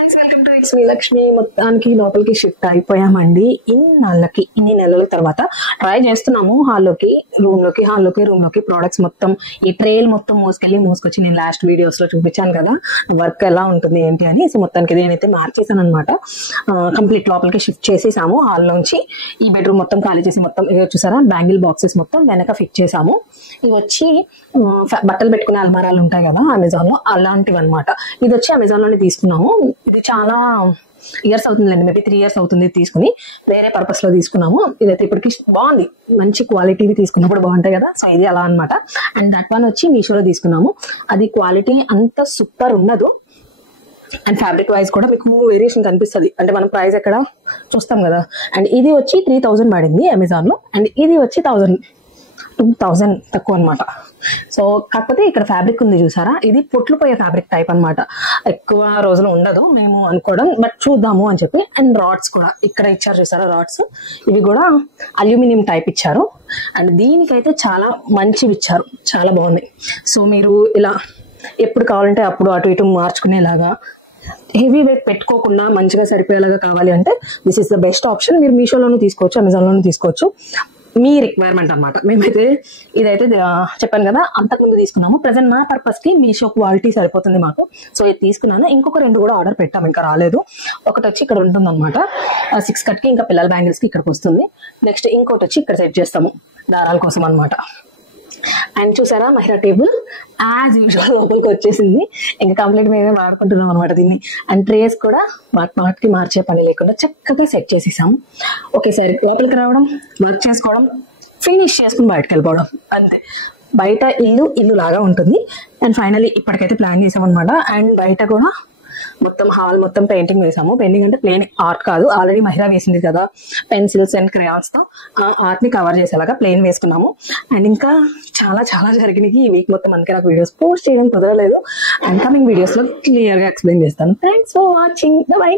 Friends, welcome to Srilakshmi. మొత్తానికి లోపలికి shift అయిపోయామండి. ఇన్ని నెలల తర్వాత ట్రై చేస్తున్నాము. హాల్లోకి రూమ్ లోకి ప్రొడక్ట్స్ మొత్తం ఈ ట్రేల్ మొత్తం మోసుకొచ్చి నేను లాస్ట్ వీడియోస్ లో చూపించాను కదా వర్క్ ఎలా ఉంటుంది ఏంటి అని. సో మొత్తానికి నేనైతే మార్చేసాను అనమాట. కంప్లీట్ లోపలికి షిఫ్ట్ చేసేసాము. హాల్ నుంచి ఈ బెడ్రూమ్ మొత్తం ఖాళీ చేసి మొత్తం చూసారా బ్యాంగిల్ బాక్సెస్ మొత్తం వెనక ఫిట్ చేసాము. ఇవి వచ్చి బట్టలు పెట్టుకునే అల్మారాలు ఉంటాయి కదా అమెజాన్ లో, అలాంటివి అనమాట. ఇది వచ్చి అమెజాన్ లోనే తీసుకున్నాము. ఇది చాలా ఇయర్స్ అవుతుందండి, మేబీ 3 years అవుతుంది తీసుకుని. వేరే పర్పస్ లో తీసుకున్నాము. ఇదైతే ఇప్పటికి బాగుంది, మంచి క్వాలిటీవి తీసుకున్నప్పుడు బాగుంటాయి కదా. సో ఇది అలా అనమాట. అండ్ దట్ వన్ వచ్చి మీషోలో తీసుకున్నాము. అది క్వాలిటీ అంత సూపర్ ఉండదు. అండ్ ఫ్యాబ్రిక్ వైజ్ కూడా మీకు వేరియేషన్ కనిపిస్తుంది, అంటే మనం ప్రైస్ ఎక్కడ చూస్తాం కదా. అండ్ ఇది వచ్చి 3000 పడింది అమెజాన్ లో. అండ్ ఇది వచ్చి 2000 తక్కువ అనమాట. సో కాకపోతే ఇక్కడ ఫ్యాబ్రిక్ ఉంది చూసారా, ఇది పొట్లు పోయే ఫ్యాబ్రిక్ టైప్ అనమాట. ఎక్కువ రోజులు ఉండదు మేము అనుకోవడం, బట్ చూద్దాము అని చెప్పి. అండ్ రాడ్స్ కూడా ఇక్కడ ఇచ్చారు చూసారా, రాడ్స్ ఇవి కూడా అల్యూమినియం టైప్ ఇచ్చారు. అండ్ దీనికైతే చాలా మంచివి ఇచ్చారు, చాలా బాగుంది. సో మీరు ఇలా ఎప్పుడు కావాలంటే అప్పుడు అటు ఇటు మార్చుకునేలాగా, హెవీ వెయిట్ పెట్టుకోకుండా మంచిగా సరిపోయేలాగా కావాలి అంటే this is the best option. మీరు మీషోలోనూ తీసుకోవచ్చు, అమెజాన్లోనూ తీసుకోవచ్చు, మీ రిక్వైర్మెంట్ అనమాట. మేమైతే ఇదైతే చెప్పాను కదా అంతకుముందు తీసుకున్నాము. ప్రజెంట్ మా పర్పస్ కి మీషో క్వాలిటీ సరిపోతుంది మాకు. సో ఇది తీసుకున్నాను. ఇంకొక 2 కూడా ఆర్డర్ పెట్టాము, ఇంకా రాలేదు. ఒకటి వచ్చి ఇక్కడ ఉంటుంది అనమాట 6 కట్ కి, ఇంకా పిల్లల బ్యాంగిల్స్ కి ఇక్కడికి వస్తుంది. నెక్స్ట్ ఇంకోటి వచ్చి ఇక్కడ సెట్ చేస్తాము దారాల కోసం అనమాట. అండ్ చూసారా మహిళా టేబుల్ యాజ్ యూజువల్ లోపలికి వచ్చేసింది. ఇంకా కంప్లీట్ మేమే వాడుకుంటున్నాం అనమాట దీన్ని. అండ్ ట్రేస్ కూడా వాటికి మార్చే పని లేకుండా చక్కగా సెట్ చేసేసాము. ఒకేసారి లోపలికి రావడం, వర్క్ చేసుకోవడం, ఫినిష్ చేసుకుని బయటకు వెళ్ళిపోవడం, అంతే. బయట ఇల్లు లాగా ఉంటుంది. అండ్ ఫైనలీ ఇప్పటికైతే ప్లాన్ చేసాం అనమాట. అండ్ బయట కూడా మొత్తం హాల్ మొత్తం పెయింటింగ్ వేసాము. పెయింటింగ్ అంటే ప్లేన్ ఆర్ట్ కాదు, ఆల్రెడీ మహిళ వేసింది కదా పెన్సిల్స్ అండ్ క్రేయాన్స్ తో ఆ ఆర్ట్ ని కవర్ చేసేలాగా ప్లేన్ వేసుకున్నాము. అండ్ ఇంకా చాలా చాలా జరిగినాయి ఈ వీక్ మొత్తం. అందుకే నాకు వీడియోస్ పోస్ట్ చేయడం కుదరలేదు. అండ్ కమింగ్ వీడియోస్ లో క్లియర్ గా ఎక్స్ప్లెయిన్ చేస్తాను. Thanks for watching. బై.